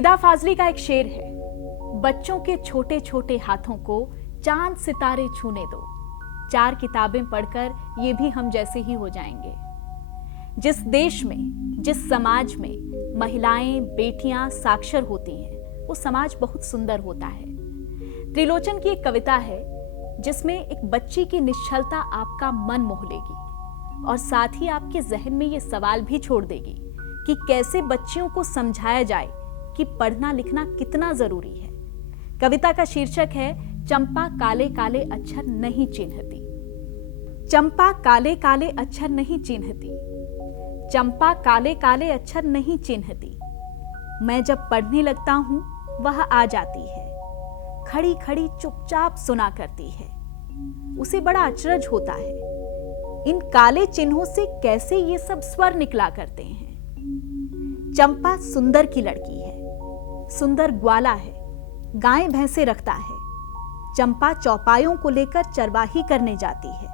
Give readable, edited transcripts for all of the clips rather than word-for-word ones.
निदा फाजली का एक शेर है, बच्चों के छोटे छोटे हाथों को चांद सितारे छूने दो, 4 किताबें पढ़कर ये भी हम जैसे ही हो जाएंगे। जिस देश में, जिस समाज में महिलाएं, बेटियां साक्षर होती हैं, वो समाज बहुत सुंदर होता है। त्रिलोचन की एक कविता है जिसमें एक बच्ची की निश्चलता आपका मन मोह लेगी और साथ ही आपके जहन में ये सवाल भी छोड़ देगी कि कैसे बच्चियों को समझाया जाए कि पढ़ना लिखना कितना जरूरी है। कविता का शीर्षक है चंपा काले काले अक्षर नहीं चिन्हती। चंपा काले काले अक्षर नहीं चिन्हती, चंपा काले काले अक्षर नहीं चिन्हती। मैं जब पढ़ने लगता हूं वह आ जाती है, खड़ी खड़ी चुपचाप सुना करती है। उसे बड़ा अचरज होता है, इन काले चिन्हों से कैसे ये सब स्वर निकला करते हैं। चंपा सुंदर की लड़की है, सुंदर ग्वाला है, गाय भैंसे रखता है। चंपा चौपायों को लेकर चरवाही करने जाती है।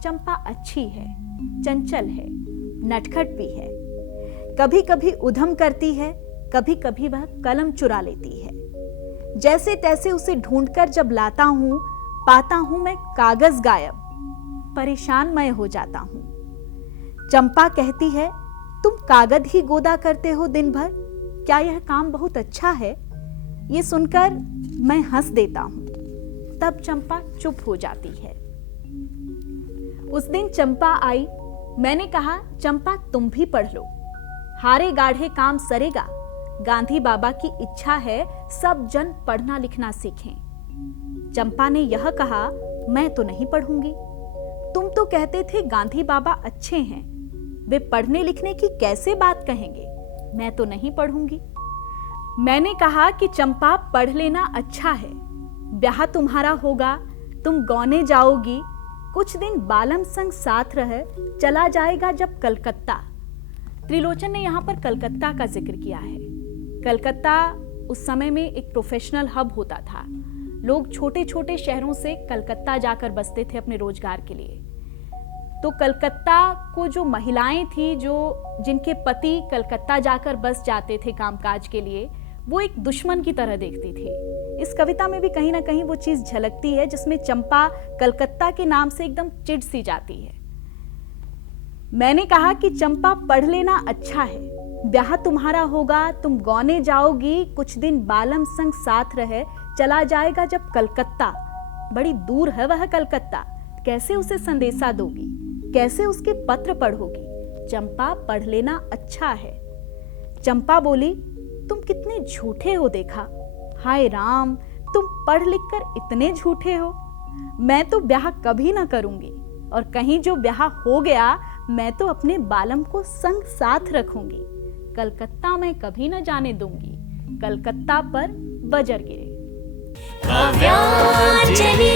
चंपा अच्छी है, चंचल है, नटखट भी है। कभी कभी उधम करती है, कभी कभी वह कलम चुरा लेती है। जैसे तैसे उसे ढूंढकर जब लाता हूं, पाता हूं मैं कागज गायब, परेशान मैं हो जाता हूं। चंपा कहती है, तुम कागज ही गोदा करते हो दिन भर, क्या यह काम बहुत अच्छा है? ये सुनकर मैं हंस देता हूं। तब चंपा चुप हो जाती है। उस दिन चंपा आई, मैंने कहा, चंपा तुम भी पढ़ लो, हारे गाढ़े काम सरेगा। गांधी बाबा की इच्छा है सब जन पढ़ना लिखना सीखें। चंपा ने यह कहा, मैं तो नहीं पढ़ूंगी। तुम तो कहते थे गांधी बाबा अच्छे हैं, वे पढ़ने लिखने की कैसे बात कहेंगे? मैं तो नहीं पढ़ूंगी। मैंने कहा कि चंपा पढ़ लेना अच्छा है, ब्याह तुम्हारा होगा, तुम गौने जाओगी, कुछ दिन बालम संग साथ रह, चला जाएगा जब कलकत्ता। त्रिलोचन ने यहाँ पर कलकत्ता का जिक्र किया है। कलकत्ता उस समय में एक प्रोफेशनल हब होता था। लोग छोटे छोटे शहरों से कलकत्ता जाकर बसते थे अपने रोजगार के लिए। तो कलकत्ता को जो महिलाएं थी, जो जिनके पति कलकत्ता जाकर बस जाते थे कामकाज के लिए, वो एक दुश्मन की तरह देखती थी। इस कविता में भी कहीं ना कहीं वो चीज झलकती है जिसमें चंपा कलकत्ता के नाम से एकदम चिढ़ सी जाती है। मैंने कहा कि चंपा पढ़ लेना अच्छा है, ब्याह तुम्हारा होगा, तुम गौने जाओगी, कुछ दिन बालम संग साथ रहे, चला जाएगा जब कलकत्ता। बड़ी दूर है वह कलकत्ता, कैसे उसे संदेशा दोगी, कैसे उसके पत्र पढ़ोगी? चंपा पढ़ लेना अच्छा है। चंपा बोली, तुम कितने झूठे हो देखा, हाय राम, तुम पढ़ लिख कर इतने झूठे हो। मैं तो ब्याह कभी ना करूंगी, और कहीं जो ब्याह हो गया मैं तो अपने बालम को संग साथ रखूंगी। कलकत्ता मैं कभी न जाने दूंगी, कलकत्ता पर बजर गिरे। काव्यांजलि।